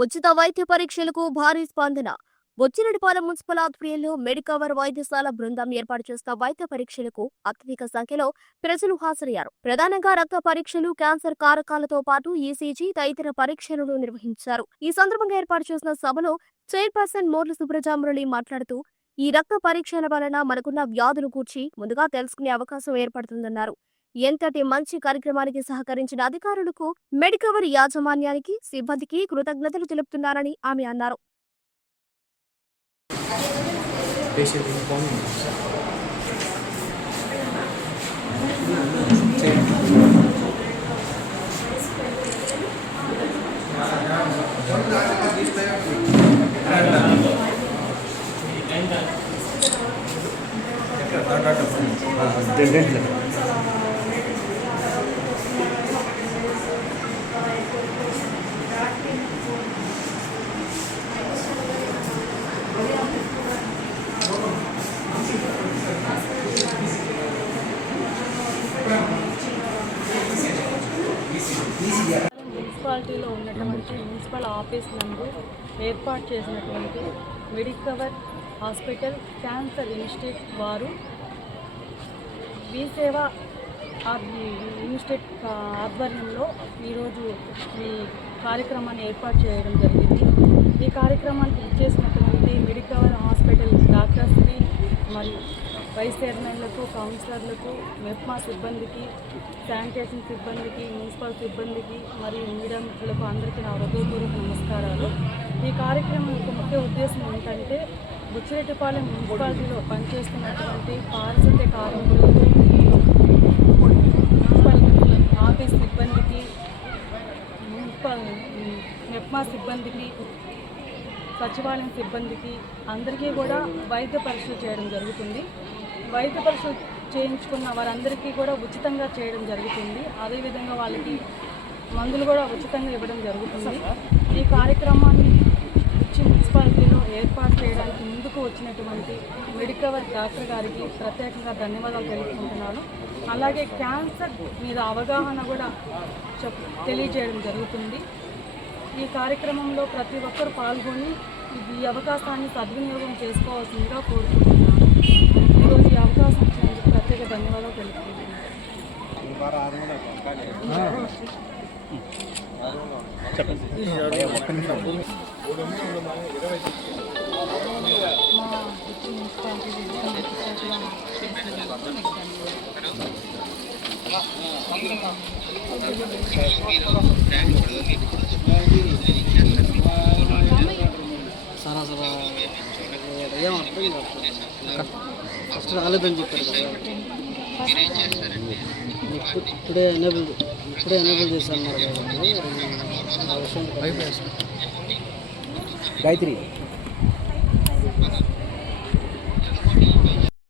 ఉచిత వైద్య పరీక్షలకు భారీ స్పందన. బొచ్చిరెడ్డిపాలెం మున్సిపల్ ఆధ్వర్యంలో మెడికవర్ వైద్యశాల బృందం ఏర్పాటు చేసిన వైద్య పరీక్షలకు అత్యధిక సంఖ్యలో ప్రజలు హాజరయ్యారు. ప్రధానంగా రక్త పరీక్షలు, క్యాన్సర్ కారకాలతో పాటు ఈసీజీ తదితర పరీక్షలను నిర్వహించారు. ఈ సందర్భంగా ఏర్పాటు చేసిన సభలో చైర్పర్సన్ మోర్ల సుబ్రజామురళి మాట్లాడుతూ, ఈ రక్త పరీక్షల వలన మనకున్న వ్యాధుల గూర్చి ముందుగా తెలుసుకునే అవకాశం ఏర్పడుతుందన్నారు. ఎంతటి మంచి కార్యక్రమానికి సహకరించిన అధికారులకు, మెడికవర్ యాజమాన్యానికి, సిబ్బందికి కృతజ్ఞతలు తెలుపుతున్నారని ఆమె అన్నారు. మున్సిపాలిటీలో ఉన్నటువంటి మున్సిపల్ ఆఫీస్ నందు ఏర్పాటు చేసినటువంటి మెడికవర్ హాస్పిటల్ క్యాన్సర్ ఇన్స్టిట్యూట్ వారు సేవ ఇన్స్టిట్యూట్ ఆధ్వర్యంలో ఈరోజు ఈ కార్యక్రమాన్ని ఏర్పాటు చేయడం జరిగింది. ఈ కార్యక్రమానికి ఇచ్చేసినటువంటి మెడికవర్ హాస్పిటల్ డాక్టర్స్కి మరియు వైస్ చైర్మన్లకు, కౌన్సిలర్లకు, మెప్మా సిబ్బందికి, శానిటేషన్ సిబ్బందికి, మున్సిపల్ సిబ్బందికి మరియు మీడియా మిత్రులకు అందరికీ నా హృదయపూర్వక నమస్కారాలు. ఈ కార్యక్రమం యొక్క ముఖ్య ఉద్దేశం ఏంటంటే, బుచ్చిరెడ్డిపాలెం మున్సిపాలిటీలో పనిచేస్తున్నటువంటి పారిశుద్ధ్య కార్మికులకు, మున్సిపల్ ఆఫీస్ సిబ్బందికి, మున్సిపల్ మెప్మా సిబ్బందికి, సచివాలయం సిబ్బందికి అందరికీ కూడా వైద్య పరీక్షలు చేయడం జరుగుతుంది. వైద్య పరీక్షలు చేయించుకున్న వారందరికీ కూడా ఉచితంగా చేయడం జరుగుతుంది. అదేవిధంగా వాళ్ళకి మందులు కూడా ఉచితంగా ఇవ్వడం జరుగుతుంది. ఈ కార్యక్రమాన్ని మున్సిపాలిటీలో ఏర్పాటు చేయడానికి ముందుకు వచ్చినటువంటి మెడికవర్ డాక్టర్ గారికి ప్రత్యేకంగా ధన్యవాదాలు తెలుపుకుంటున్నాను. అలాగే క్యాన్సర్ మీద అవగాహన కూడా తెలియజేయడం జరుగుతుంది. ఈ కార్యక్రమంలో ప్రతి ఒక్కరు పాల్గొని ఈ అవకాశాన్ని సద్వినియోగం చేసుకోవాల్సిందిగా కోరుకుంటున్నాను. ఈరోజు ఈ అవకాశం ఇచ్చినందుకు ప్రత్యేక ధన్యవాదాలు తెలుపుకుంటున్నాను. ఫస్ట్ రాలేదని చెప్పారు కదా, ఇప్పుడే ఎనేబుల్ చేశాను కాబట్టి గాయత్రి